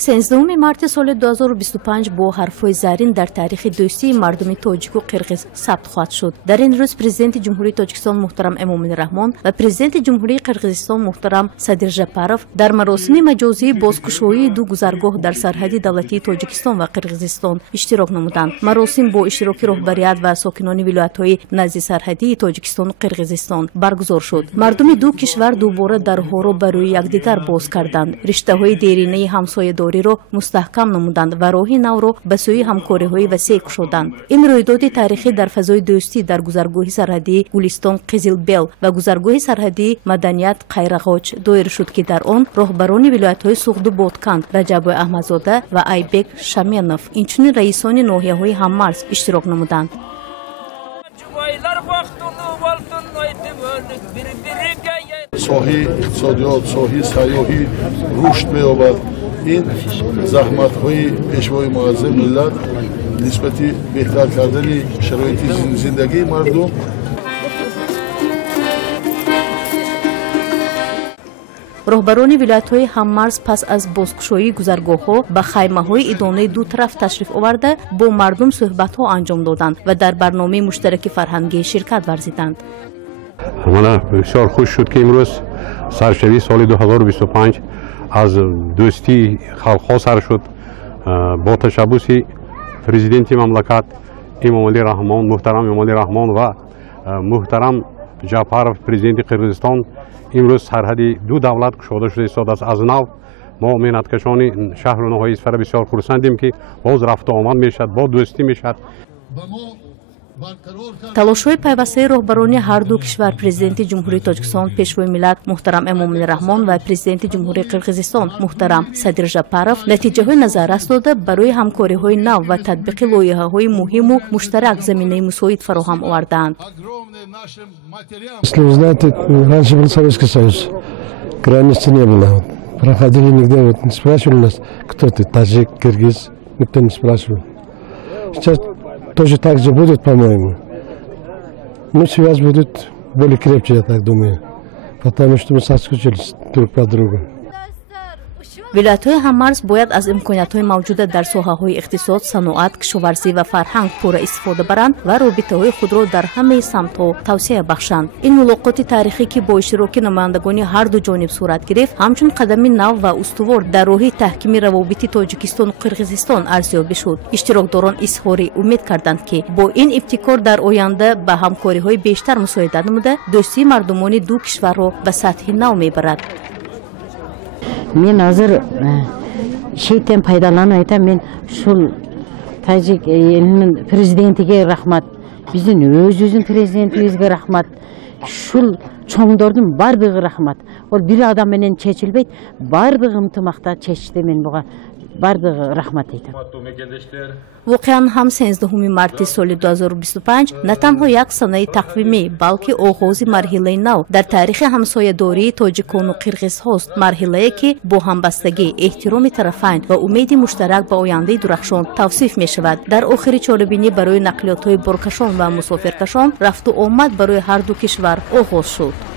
13 март سال 2025 با حرف‌های زرین در تاریخ دوستی مردم تاجیک و قرقیز ثبت خواهد شد. در این روز پرزیدنت جمهوری تاجیکستان محترم امامالله رحمان و پرزیدنت جمهوری قرقیزستان محترم صدر جپارов در مراسم مجازی بازگشایی دو گذرگاه در سرحد دولتی تاجیکستان و قرقیزستان اشتراک نمودند. مراسم با اشتراک رهبریت و ساکنان ولایت‌های نزدیک سرحدی تاجیکستان و قرقیزستان برگزار شد. مردم دو کشور دوباره درها را برای یکدیگر باز کردند. رشته‌های دیرینه همسایه‌داری را مستحکم نمودند و راه نو را به سوی همکاری‌های وسیع گشودند. این رویداد تاریخی در فضای دوستی در گذرگاه سرحدی گلستان قزلبل و گذرگاه سرحدی مدنیت قیرغاچ دایر شد که در آن راهبران ولایت‌های سوخت و بادکند رجب احمدزاده و ایبک شمینوف اینچنین رئیسان ناحیه‌های هممرز اشتراک نمودند. ساحه اقتصادیات، ساحه سیاحی رشد می‌یابد. این زحمت‌های پیشوای معظم ملت نسبت بهتر کردن شرایط زندگی مردم. راهبران ولایت‌های هممرز پس از بازگشایی گذرگاه‌ها به خیمه‌های ادانه دو طرف تشریف آورده با مردم صحبت‌ها انجام دادند و در برنامه مشترک فرهنگی شرکت ورزیدند. من بسیار خوش شد که امروز سرشوی سال 2025 از دوستی خلق‌ها سر شد با تشبوس پرزیدنت مملکت امامالله رحمان محترم امامالله رحمان و محترم جپارов پرزیدنت قرقیزستان امروز سرحدی دو دولت گشوده شده است. از نو ما محنتکشان شهر و ناحیه اصفهان بسیار خرسندیم که باز رفت و آمد میشد با دوستی میشد. تلاش‌های پیوسته راهبران هر دو کشور پرزیدنت جمهوری تاجیکستان پیشوای ملت محترم امامالله رحمان و پرزیدنت جمهوری قرقیزستان محترم صدر جپارov نتیجه‌های نظارت داده برای همکاری‌های نو و تطبیق لایحه‌های مهم و مشترک زمینه مساعد فراهم آوردند. Если вы знаете, раньше был Советский Союз, границы не было. Проходили нигде, вот не спрашивали нас, кто ты, таджик, киргиз, никто не спрашивал. Сейчас тоже так же будет, по-моему. Но связь будет более крепче, я так думаю, потому что мы соскучились друг по другу. ولایت‌های هممرز باید از امکانات‌های موجود در ساحه‌های اقتصاد، صنعت، کشاورزی و فرهنگ پورا استفاده برند و رابطه‌های خود را در همه سمت‌ها توسعه بخشند. این ملاقات تاریخی که با اشتراک نمایندگان هر دو جانب صورت گرفت، همچون قدمی نو و استوار در راه تحکیم روابط تاجیکستان و قرقیزستان ارزیابی شد. اشتراکداران اظهار امید کردند که با این ابتکار در آینده به همکاری‌های بیشتر مساعدت نموده، دوستی مردمان دو کشور را به سطح نو می‌برد. Men hozir sheydan foydalanib aytaman, men shul Tajik elining prezidentiga rahmat, bizning o'zimizning prezidentimizga rahmat, shul cho'ngdorning barbig'iga rahmat. Ol bir odam bilan chechilmaydi, barbig'i intimoqda chechdi, men buga barbig'i rahmat aytaman. واقعا هم 13 مارت سال 2025 نه تنها یک سنه تقویمی بلکه آغاز مرحله نو در تاریخ همسایه‌داری تاجیکان و قرقیز هاست، مرحله‌ای که با همبستگی، احترام طرفین و امید مشترک به آینده درخشان توصیف می شود. در آخر چاره‌بینی برای نقلیات‌های بارکشان و مسافرکشان رفت و آمد برای هر دو کشور آغاز شد.